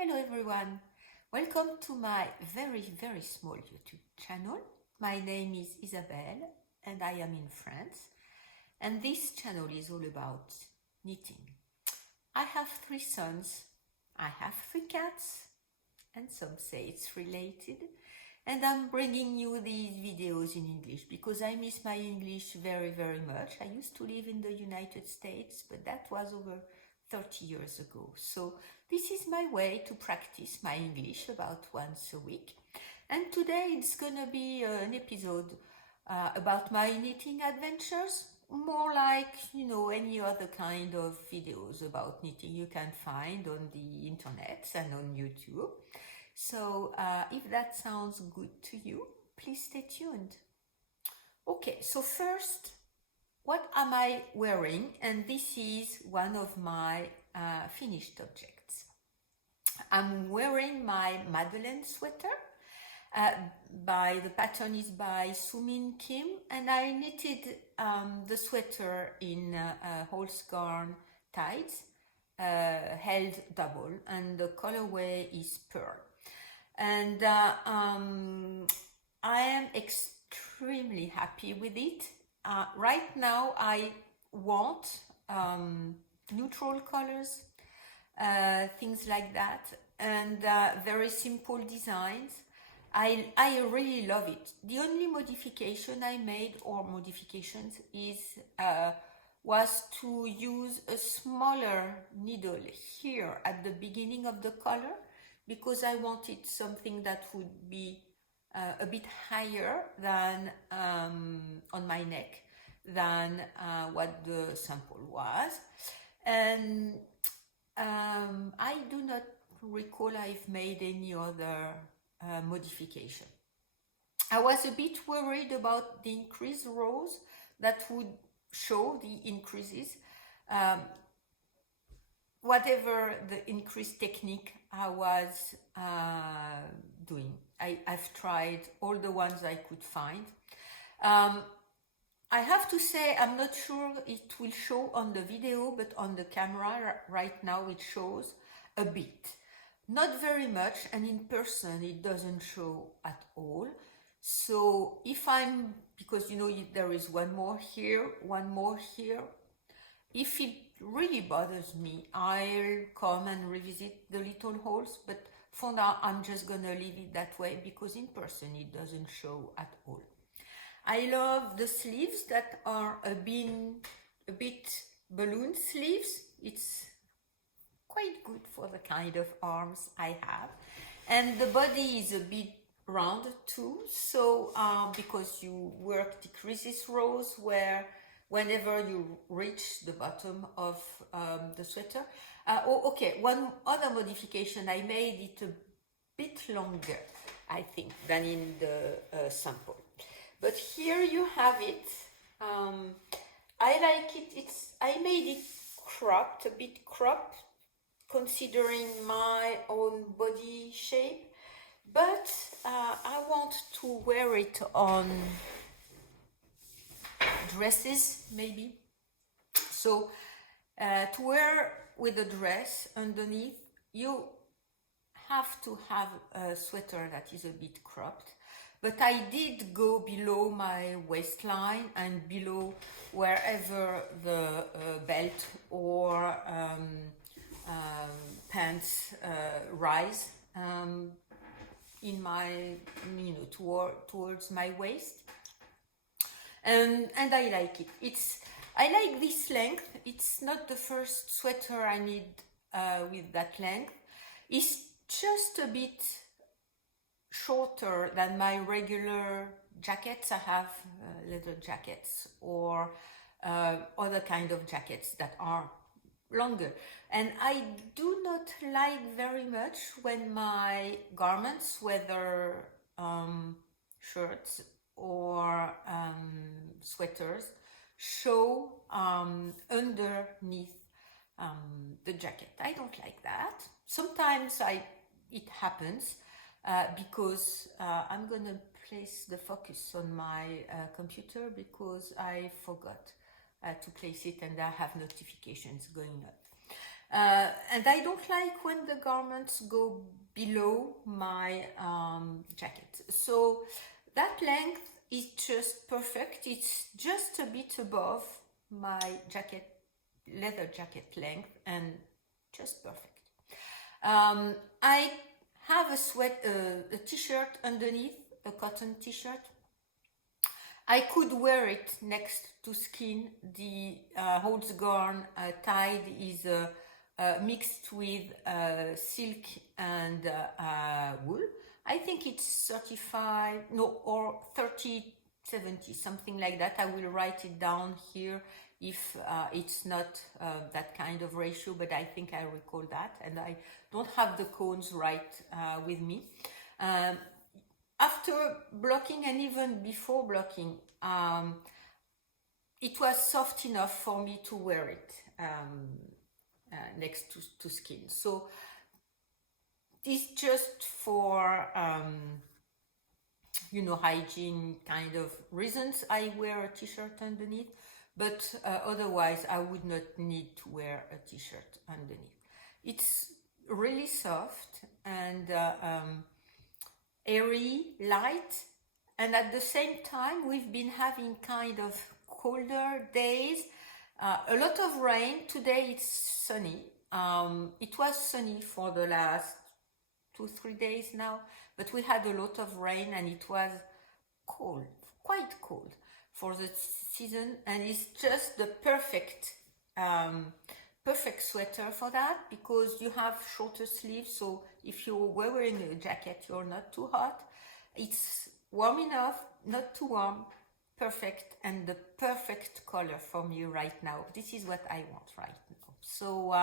Hello everyone, welcome to my very small YouTube channel. My name is Isabelle and I am in France, and this channel is all about knitting. I have 3 sons, I have 3 cats, and some say it's related, and I'm bringing you these videos in English because I miss my English very much. I used to live in the United States, but that was over 30 years ago. So this is my way to practice my English about once a week. And today it's gonna be an episode about my knitting adventures, more like, any other kind of videos about knitting you can find on the internet and on YouTube. So if that sounds good to you, please stay tuned. Okay, so first, what am I wearing? And this is one of my finished objects. I'm wearing my Madeleine sweater. The pattern is by Sumin Kim, and I knitted the sweater in horse garn ties, held double, and the colorway is pearl. And I am extremely happy with it. Right now I want neutral colors, things like that, and very simple designs. I really love it. The only modification I made, or modifications, was to use a smaller needle here at the beginning of the collar, because I wanted something that would be a bit higher than on my neck than what the sample was. And I do not recall I've made any other modification. I was a bit worried about the increased rows that would show the increases. Whatever the increase technique I was doing, I've tried all the ones I could find. I have to say, I'm not sure it will show on the video, but on the camera right now it shows a bit. Not very much, and in person it doesn't show at all. So because there is one more here, one more here. If it really bothers me, I'll come and revisit the little holes, but for now I'm just gonna leave it that way because in person it doesn't show at all. I love the sleeves that are a bit balloon sleeves. It's quite good for the kind of arms I have. And the body is a bit round too, so because you work decreases rows whenever you reach the bottom of the sweater. Okay, one other modification, I made it a bit longer, I think, than in the sample. But here you have it. I like it. I made it cropped, a bit cropped, considering my own body shape. But I want to wear it on dresses, maybe. So to wear with a dress underneath, you have to have a sweater that is a bit cropped. But I did go below my waistline and below wherever the belt or pants rise in my, towards my waist. And I like it. I like this length. It's not the first sweater I need with that length. It's just a bit shorter than my regular jackets. I have leather jackets or other kind of jackets that are longer. And I do not like very much when my garments, whether shirts or sweaters, show underneath the jacket. I don't like that. Sometimes it happens because I'm gonna place the focus on my computer because I forgot to place it and I have notifications going up. And I don't like when the garments go below my jacket. So that length is just perfect. It's just a bit above my jacket, leather jacket length, and just perfect. I have a t-shirt underneath, a cotton t-shirt. I could wear it next to skin. The Holzgarn tide is mixed with silk and wool. I think it's 35, no, or 30, 70, something like that. I will write it down here if it's not that kind of ratio, but I think I recall that, and I don't have the cones right with me. After blocking and even before blocking, it was soft enough for me to wear it next to skin. So this just for hygiene kind of reasons I wear a t-shirt underneath, but otherwise I would not need to wear a t-shirt underneath. It's really soft and airy, light, and at the same time we've been having kind of colder days, a lot of rain. Today it's sunny. It was sunny for the last 2-3 days now, but we had a lot of rain and it was cold, quite cold for the season, and it's just the perfect sweater for that, because you have shorter sleeves, so if you're wearing a jacket you're not too hot. It's warm enough, not too warm, perfect, and the perfect color for me right now. This is what I want right now. So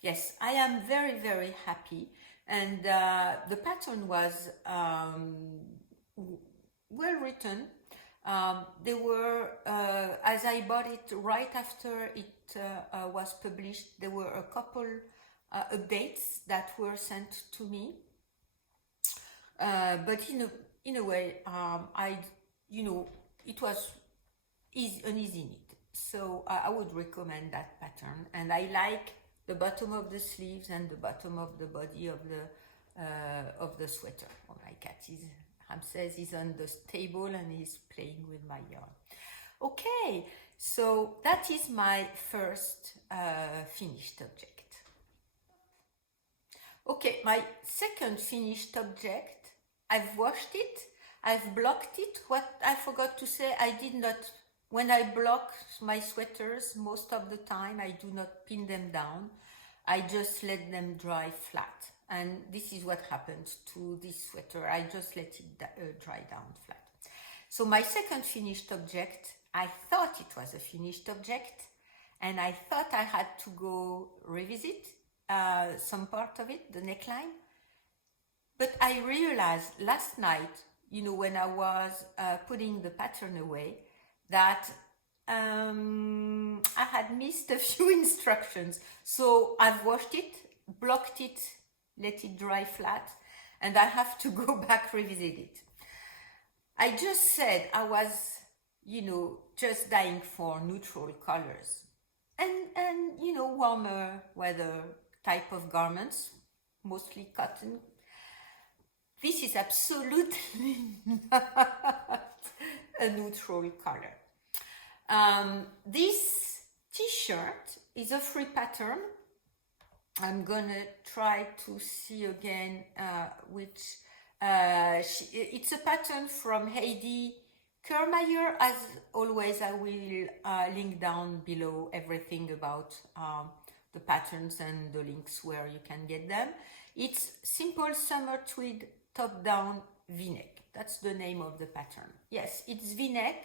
yes, I am very, very happy, and the pattern was well written. They were, as I bought it right after it was published, there were a couple updates that were sent to me. But in a way, it was an easy knit. So I would recommend that pattern, and I like the bottom of the sleeves and the bottom of the body of the sweater. Oh, my cat says he's on the table and he's playing with my yarn. Okay, so that is my first finished object. Okay, my second finished object, I've washed it, I've blocked it. What I forgot to say, I did not, when I block my sweaters, most of the time I do not pin them down. I just let them dry flat. And this is what happened to this sweater. I just let it dry down flat. So my second finished object, I thought it was a finished object, and I thought I had to go revisit some part of it, the neckline. But I realized last night, when I was putting the pattern away, that I had missed a few instructions. So I've washed it, blocked it, let it dry flat, and I have to go back revisit it. I just said I was, just dying for neutral colors and warmer weather type of garments, mostly cotton. This is absolutely not a neutral color. This t-shirt is a free pattern. I'm gonna try to see again which it's a pattern from Heidi Kermeyer. As always, I will link down below everything about the patterns and the links where you can get them. It's simple summer tweed top down v-neck. That's the name of the pattern. Yes, it's v-neck,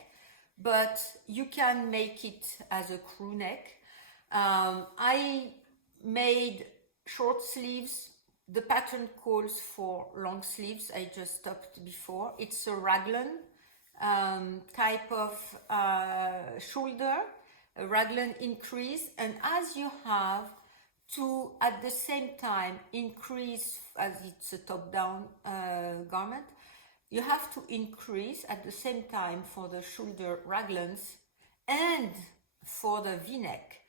but you can make it as a crew neck. I made short sleeves. The pattern calls for long sleeves. I just stopped before. It's a raglan type of shoulder, a raglan increase, and as you have to at the same time increase, as it's a top-down garment, you have to increase at the same time for the shoulder raglans and for the v-neck.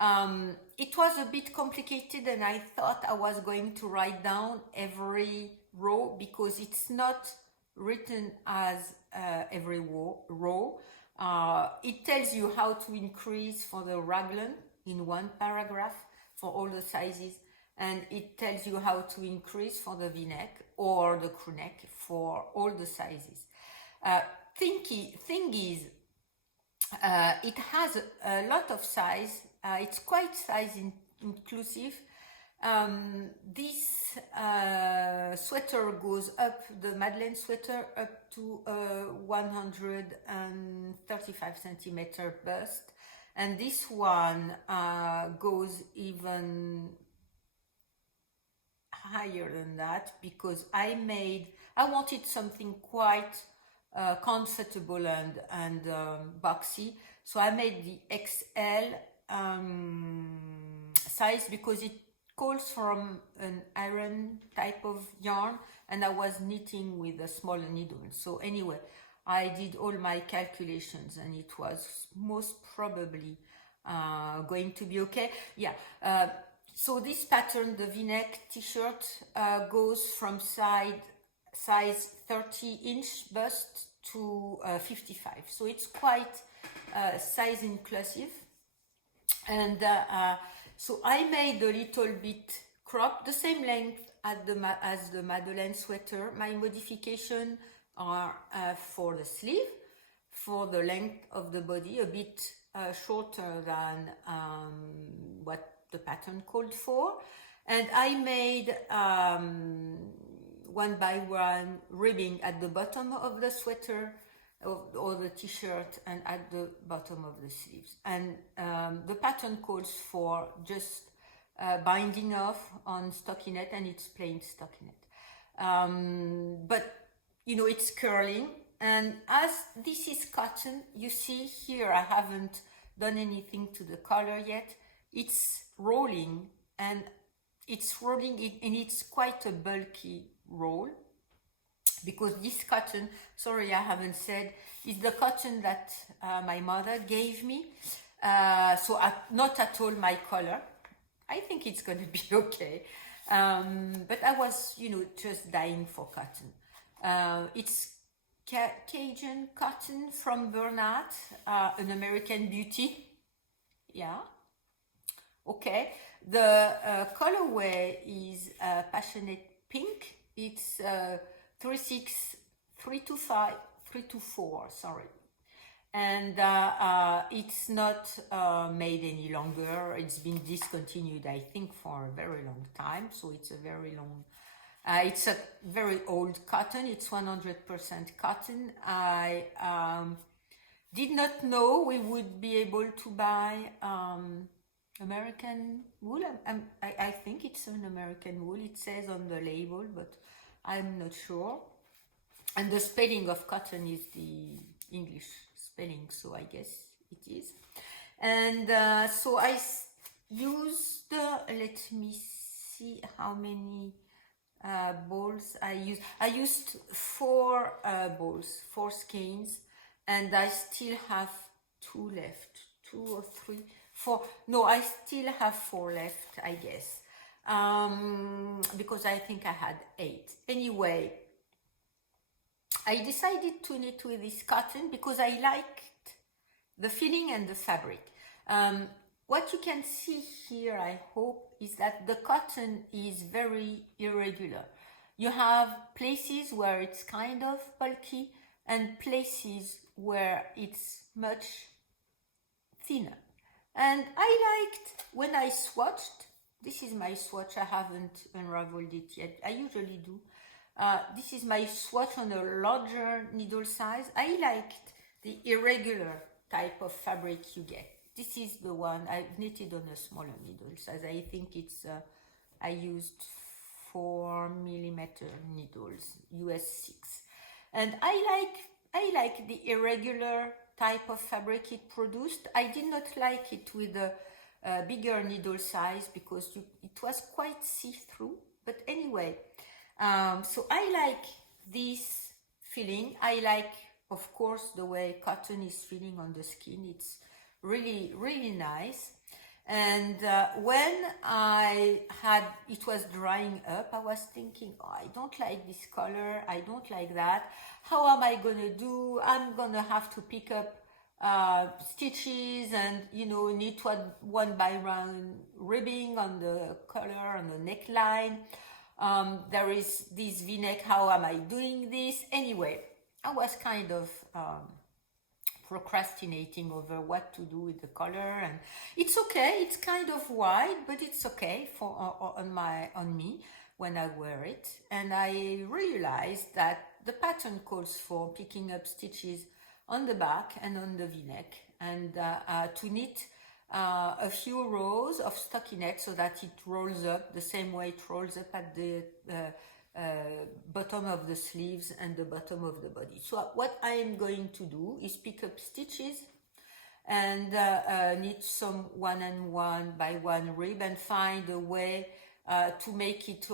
It was a bit complicated, and I thought I was going to write down every row because it's not written as every row. It tells you how to increase for the raglan in one paragraph for all the sizes, and it tells you how to increase for the v-neck or the crew neck for all the sizes. Thing is, it has a lot of size. It's quite size inclusive. This sweater goes up, the Madeleine sweater, up to 135 centimeter bust, and this one goes even higher than that because I wanted something quite comfortable and boxy, so I made the XL size because it calls from an iron type of yarn, and I was knitting with a smaller needle. So anyway, I did all my calculations and it was most probably going to be okay. Yeah. So this pattern, the v-neck t-shirt, goes from size 30-inch bust to 55. So it's quite size inclusive. And so I made a little bit crop, the same length as the Madeleine sweater. My modification are for the sleeve, for the length of the body, a bit shorter than what the pattern called for. And I made one by one ribbing at the bottom of the sweater or the t-shirt and at the bottom of the sleeves. And the pattern calls for just binding off on stockinette, and it's plain stockinette. But you know, it's curling, and as this is cotton, you see here I haven't done anything to the color yet. It's rolling, and it's quite a bulky roll, because this cotton, sorry I haven't said, is the cotton that my mother gave me. So not at all my color. I think it's going to be okay. But I was, you know, just dying for cotton. It's Cajun cotton from Bernat, an American beauty. Yeah. Okay. The colorway is passionate pink. It's 324, sorry. And it's not made any longer. It's been discontinued, I think, for a very long time. So it's a very long, it's a very old cotton. It's 100% cotton. I did not know we would be able to buy American wool. I think it's an American wool. It says on the label, but I'm not sure. And the spelling of cotton is the English spelling, so I guess it is. And so I used, let me see how many balls I used. I used 4 balls, 4 skeins, and I still have 2 left, 2 or 3, 4. No, I still have 4 left, I guess, because I think I had 8. Anyway, I decided to knit with this cotton because I liked the feeling and the fabric. What you can see here, I hope, is that the cotton is very irregular. You have places where it's kind of bulky and places where it's much thinner. And I liked, when I swatched, this is my swatch, I haven't unraveled it yet, I usually do. This is my swatch on a larger needle size. I liked the irregular type of fabric you get. This is the one I've knitted on a smaller needle size. I think it's, I used 4mm needles, US 6. And I like the irregular type of fabric it produced. I did not like it with a bigger needle size because it was quite see-through. But anyway, so I like this feeling. I like, of course, the way cotton is feeling on the skin. It's really, really nice. And when it was drying up, I was thinking, oh, I don't like this color, I don't like that. How am I gonna do? I'm gonna have to pick up stitches and, you know, knit one by one ribbing on the collar, on the neckline. There is this v-neck, how am I doing this? Anyway, I was kind of procrastinating over what to do with the color, and it's okay, it's kind of wide, but it's okay for on me when I wear it. And I realized that the pattern calls for picking up stitches on the back and on the v-neck, and to knit a few rows of stockinette so that it rolls up the same way it rolls up at the bottom of the sleeves and the bottom of the body. So what I am going to do is pick up stitches and knit some one and one by one rib, and find a way to make it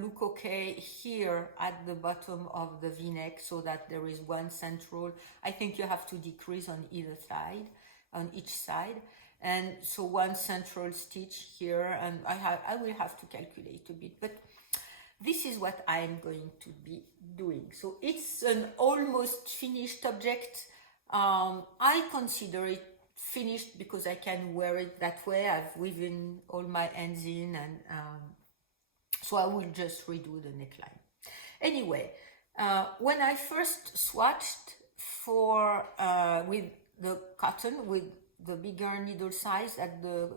look okay here at the bottom of the v-neck, so that there is one central. I think you have to decrease on either side, on each side, and so one central stitch here, and I will have to calculate a bit, but this is what I'm going to be doing. So it's an almost finished object. I consider it finished because I can wear it that way. I've woven all my ends in, and so I will just redo the neckline. Anyway, when I first swatched for with the cotton, with the bigger needle size that the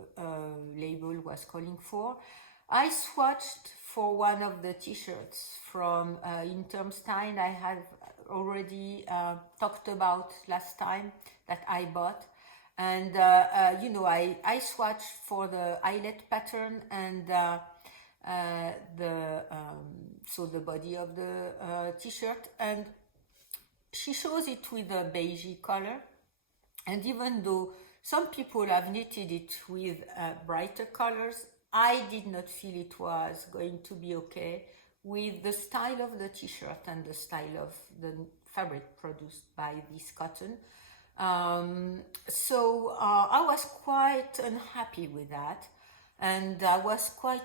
label was calling for, I swatched for one of the t-shirts from Intermstein I have already talked about last time, that I bought. And you know, I swatched for the eyelet pattern and so the body of the t-shirt, and she shows it with a beigey color. And even though some people have knitted it with brighter colors, I did not feel it was going to be okay with the style of the t-shirt and the style of the fabric produced by this cotton. So I was quite unhappy with that, and I was quite,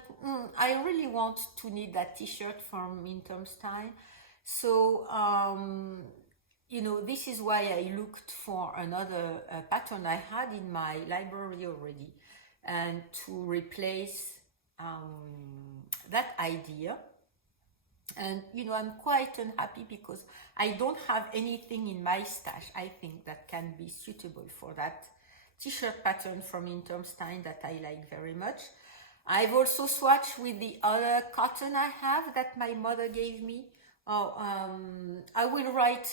I really want to knit that t-shirt from Intermstein. So, you know, this is why I looked for another pattern I had in my library already, and to replace that idea. And you know, I'm quite unhappy because I don't have anything in my stash, I think, that can be suitable for that t-shirt pattern from Intermstein that I like very much. I've also swatched with the other cotton I have that my mother gave me. I will write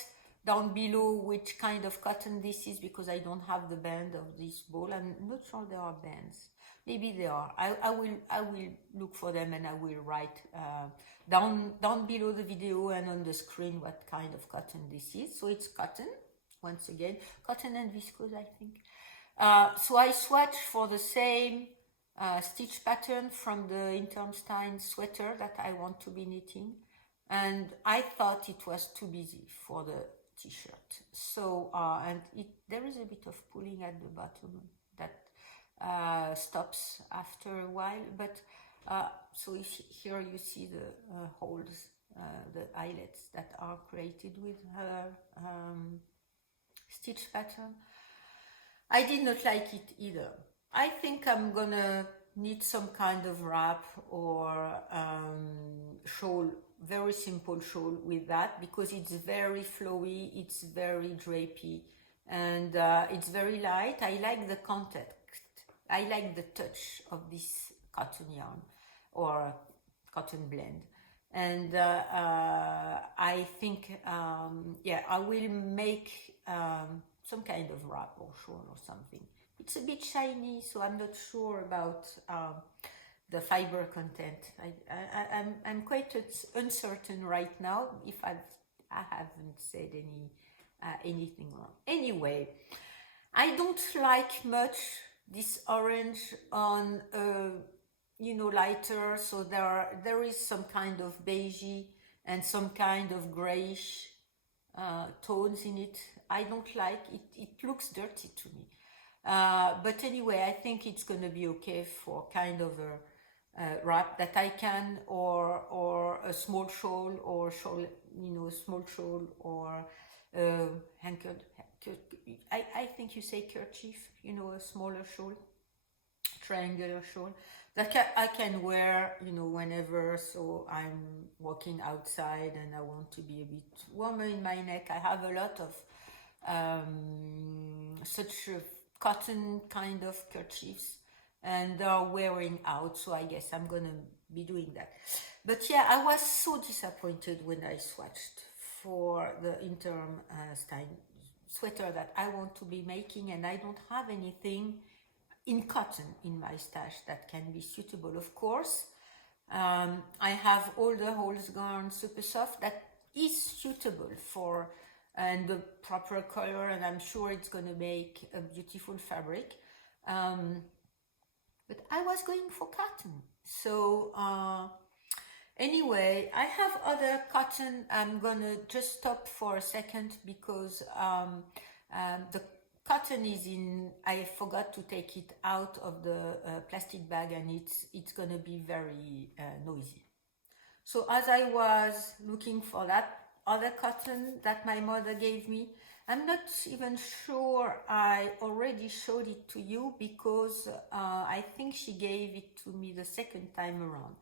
down below which kind of cotton this is, because I don't have the band of this ball. I'm not sure there are bands. Maybe there are. I will look for them, and I will write down below the video and on the screen what kind of cotton this is. So it's cotton, once again, cotton and viscose, I think. So I swatched for the same stitch pattern from the Intermstein sweater that I want to be knitting, and I thought it was too busy for the t-shirt. So and there is a bit of pulling at the bottom that stops after a while, but so here you see the holes, the eyelets that are created with her stitch pattern. I did not like it either. I think I'm gonna knit some kind of wrap or shawl, very simple shawl with that, because it's very flowy, it's very drapey, and it's very light. I like the contact, I like the touch of this cotton yarn or cotton blend, and I think yeah, I will make some kind of wrap or shawl or something. It's a bit shiny, so I'm not sure about the fiber content. I'm quite uncertain right now if I haven't said anything wrong. Anyway, I don't like much this orange on you know, lighter, so there is some kind of beigey and some kind of grayish tones in it. I don't like it. It looks dirty to me. But anyway, I think it's going to be okay for kind of a wrap that I can, or a small shawl, or shawl, small shawl, or handker. I think you say kerchief, a smaller shawl, triangular shawl that I can wear, whenever. So I'm walking outside and I want to be a bit warmer in my neck. I have a lot of such cotton kind of kerchiefs, and they're wearing out, so I guess I'm gonna be doing that. But yeah, I was so disappointed when I swatched for the interim style sweater that I want to be making, and I don't have anything in cotton in my stash that can be suitable. Of course, I have all the Halls Garn Super Soft that is suitable for and the proper color, and I'm sure it's going to make a beautiful fabric. But I was going for cotton. So anyway, I have other cotton. I'm going to just stop for a second because the cotton is in, I forgot to take it out of the plastic bag, and it's going to be very noisy. So as I was looking for that other cotton that my mother gave me, I'm not even sure I already showed it to you, because I think she gave it to me the second time around.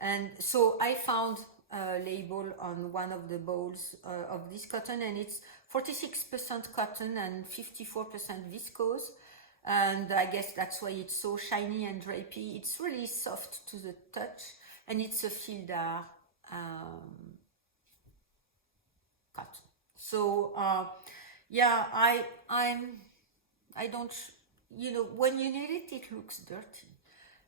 And so I found a label on one of the bowls of this cotton, and it's 46% cotton and 54% viscose. And I guess that's why it's so shiny and drapey. It's really soft to the touch, and it's a fil d'art cotton. So yeah, I don't, when you need it, it looks dirty,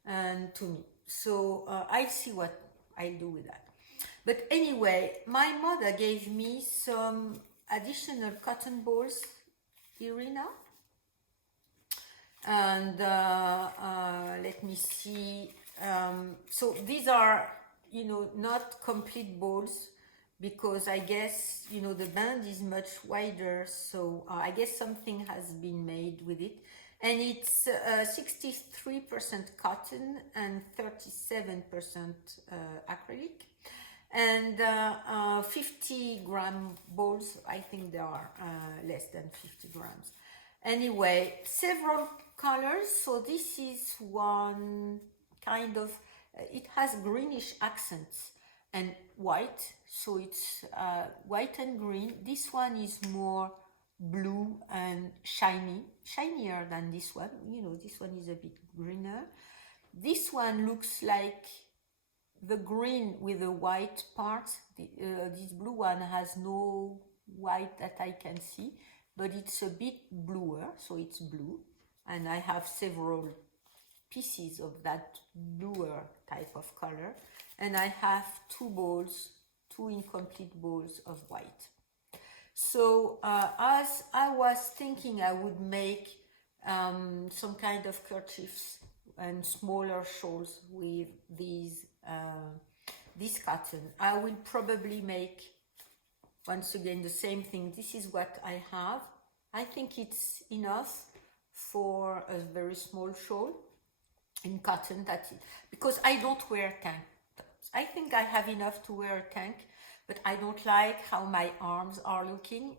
and to me. So I'll see what I'll do with that. But anyway, my mother gave me some additional cotton balls, Irina, and let me see. So these are, not complete balls, because I guess, the band is much wider, so I guess something has been made with it. And it's 63% cotton and 37% acrylic. And 50-gram balls, I think they are less than 50 grams. Anyway, several colors. So this is one kind of, it has greenish accents and white. So it's white and green. This one is more blue and shinier than this one. This one is a bit greener. This one looks like the green with the white part. This blue one has no white that I can see, but it's a bit bluer, so it's blue. And I have several pieces of that bluer type of color. And I have two incomplete balls of white. So as I was thinking I would make some kind of kerchiefs and smaller shawls with this cotton, I will probably make, once again, the same thing. This is what I have. I think it's enough for a very small shawl in cotton. That's it, because I don't wear tank tops. I think I have enough to wear a tank, but I don't like how my arms are looking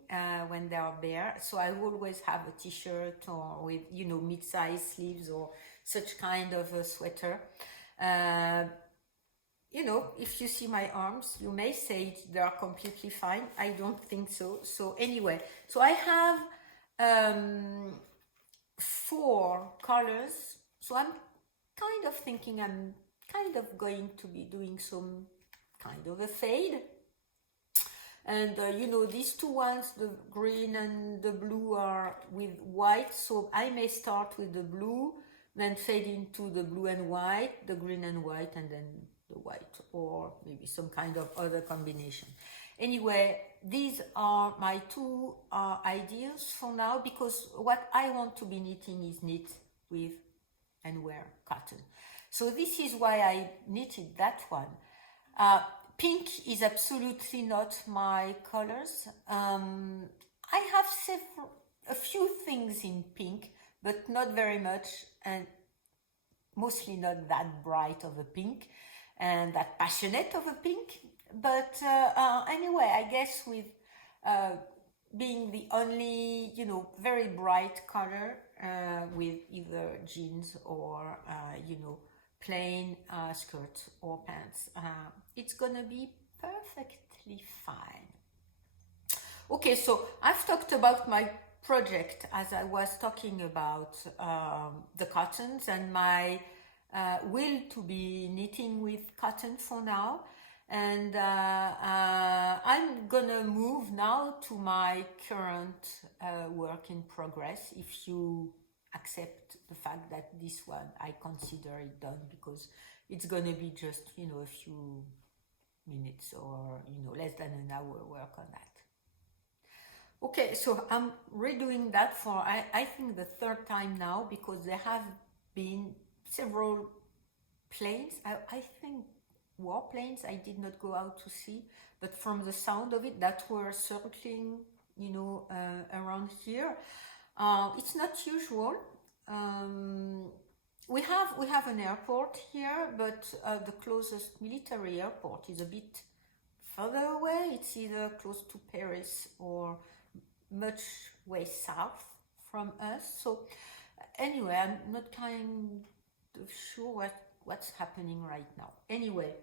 when they are bare. So I always have a t-shirt or with, mid-size sleeves or such kind of a sweater. If you see my arms, you may say they are completely fine. I don't think so. So anyway, so I have 4 colors. So I'm kind of thinking I'm kind of going to be doing some kind of a fade. And these 2 ones, the green and the blue, are with white. So I may start with the blue, then fade into the blue and white, the green and white, and then the white, or maybe some kind of other combination. Anyway, these are my 2 ideas for now, because what I want to be knitting is knit with and wear cotton. So this is why I knitted that one. Pink is absolutely not my colors. I have a few things in pink, but not very much, and mostly not that bright of a pink and that passionate of a pink. But anyway, I guess with being the only, very bright color with either jeans or, plain skirts or pants, it's gonna be perfectly fine. Okay, so I've talked about my project as I was talking about the cottons and my will to be knitting with cotton for now. And I'm gonna move now to my current work in progress, if you accept the fact that this one I consider it done, because it's gonna be just, a few minutes or, less than an hour work on that. Okay, so I'm redoing that for, I think, the third time now, because there have been several planes, I think warplanes I did not go out to see, but from the sound of it, that were circling, around here. It's not usual. We have an airport here, but the closest military airport is a bit further away. It's either close to Paris or much way south from us. So anyway, I'm not kind of sure what's happening right now. Anyway,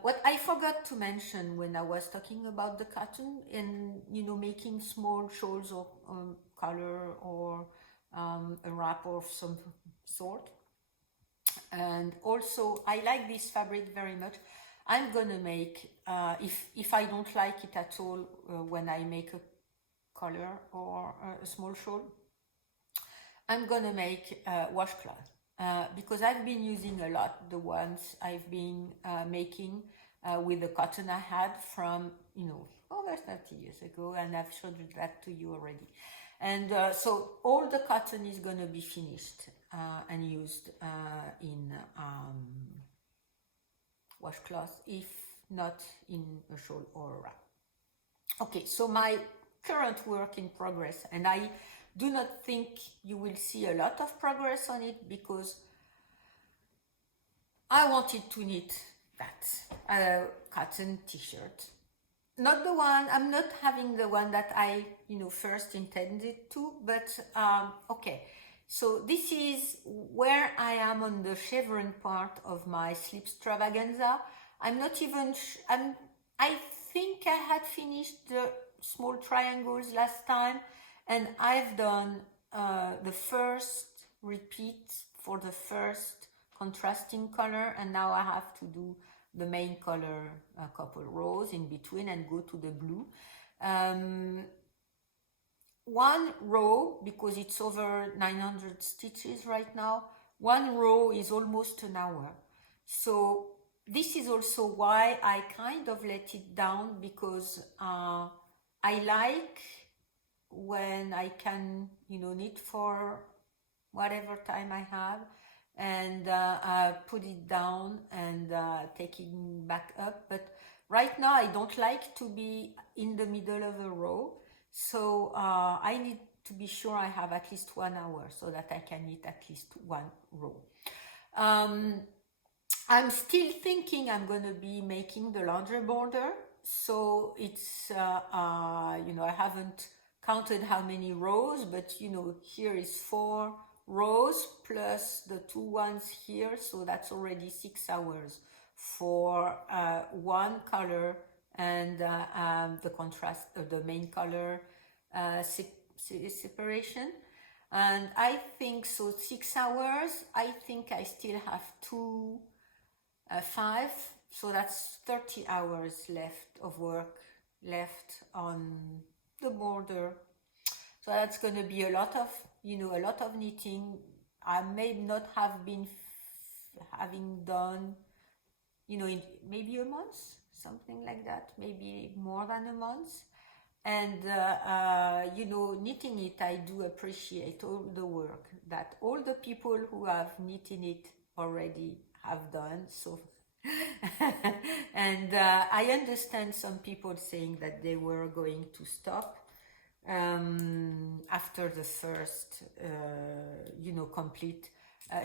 what I forgot to mention when I was talking about the cotton and, making small shawls of color or a wrap of some sort. And also, I like this fabric very much. I'm gonna make, if I don't like it at all when I make a color or a small shawl, I'm gonna make washcloth. Because I've been using a lot the ones I've been making with the cotton I had from, over 30 years ago, and I've showed that to you already. And so all the cotton is going to be finished and used in washcloth, if not in a shawl or a wrap. Okay, so my current work in progress, and I do not think you will see a lot of progress on it, because I wanted to knit that cotton t-shirt. Not the one, I'm not having the one that I, first intended to, but okay. So this is where I am on the chevron part of my sleep extravaganza. I'm not even, I think I had finished the small triangles last time, and I've done the first repeat for the first contrasting color, and now I have to do the main color, a couple rows in between, and go to the blue. One row, because it's over 900 stitches right now, one row is almost an hour. So this is also why I kind of let it down, because I like when I can, knit for whatever time I have, and put it down and take it back up. But right now I don't like to be in the middle of a row, so I need to be sure I have at least 1 hour so that I can knit at least one row. I'm still thinking I'm going to be making the larger border, so it's I haven't counted how many rows, but here is 4 rows plus the 2 ones here, so that's already 6 hours for one color and the contrast of the main color separation. And I think so 6 hours. I think I still have 5, so that's 30 hours left of work left on the border. So that's going to be a lot of knitting. I may not have been having done, in maybe a month, something like that, maybe more than a month. And, knitting it, I do appreciate all the work that all the people who have knitted it already have done. So, and I understand some people saying that they were going to stop after the first, complete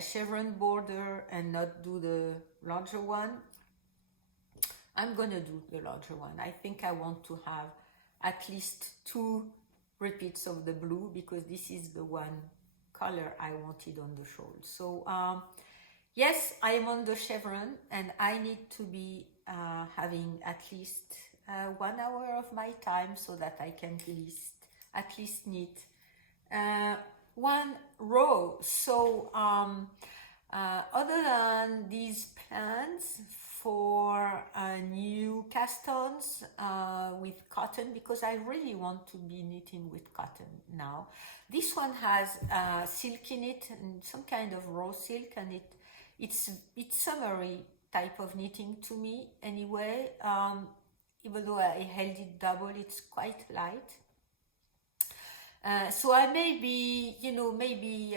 chevron border and not do the larger one. I'm gonna do the larger one. I think I want to have at least 2 repeats of the blue because this is the one color I wanted on the shawl. So yes, I am on the chevron and I need to be having at least 1 hour of my time so that I can at least knit 1 row. So other than these plans for new cast-ons with cotton, because I really want to be knitting with cotton now. This one has silk in it, and some kind of raw silk, and it's summery type of knitting to me anyway. Even though I held it double, it's quite light. So I maybe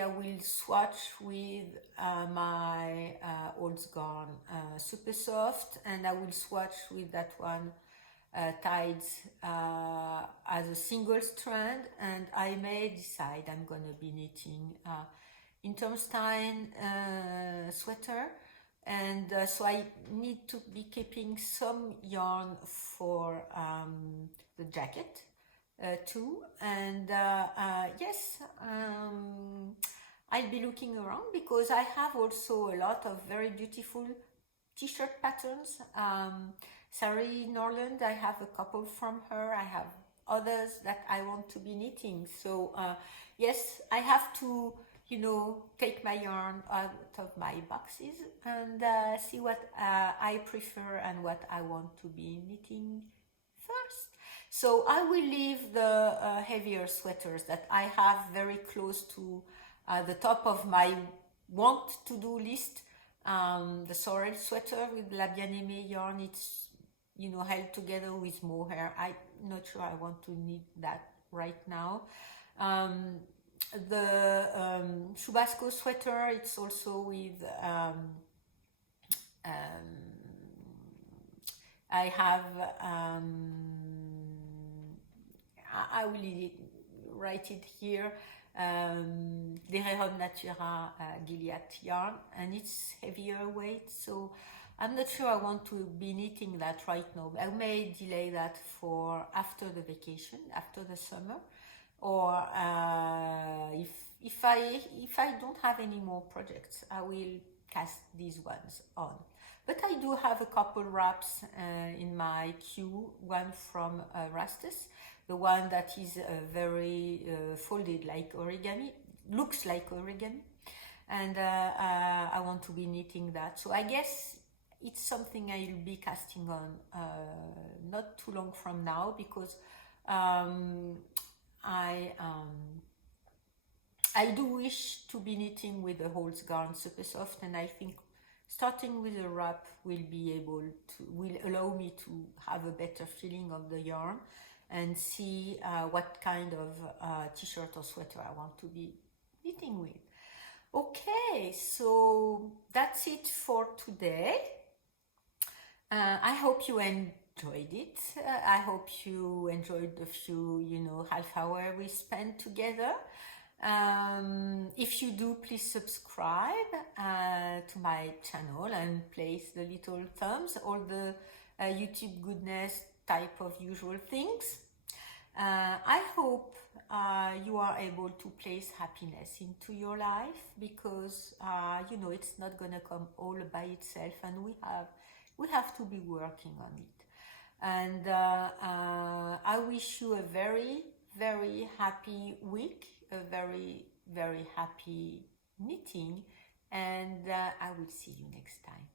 I will swatch with my old Garn Super Soft, and I will swatch with that one tied as a single strand, and I may decide I'm gonna be knitting Intermstein sweater, and so I need to be keeping some yarn for the jacket too, and yes, I'll be looking around because I have also a lot of very beautiful t-shirt patterns. Sari Norland, I have a couple from her. I have others that I want to be knitting. So yes, I have to take my yarn out of my boxes and see what I prefer and what I want to be knitting first. So I will leave the heavier sweaters that I have very close to the top of my want to do list. The sorrel sweater with La Bien-Aimée yarn, it's held together with mohair. I'm not sure I want to knit that right now. The Chubasco sweater, it's also with I have I will write it here, Derehon Natura Gilliatt yarn, and it's heavier weight, so I'm not sure I want to be knitting that right now. I may delay that for after the vacation, after the summer, or if I don't have any more projects, I will cast these ones on. But I do have a couple wraps in my queue, one from Rastus, the one that is very folded like origami, looks like origami, and I want to be knitting that. So I guess it's something I'll be casting on not too long from now, because I do wish to be knitting with the Holz Garn Super Soft, and I think starting with a wrap will allow me to have a better feeling of the yarn and see what kind of t-shirt or sweater I want to be knitting with. Okay, so that's it for today. I hope you enjoyed it. I hope you enjoyed the few, half hour we spent together. If you do, please subscribe to my channel and place the little thumbs, all the YouTube goodness type of usual things. I hope you are able to place happiness into your life, because it's not gonna come all by itself, and we have to be working on it. And I wish you a very, very happy week, a very, very happy knitting, and I will see you next time.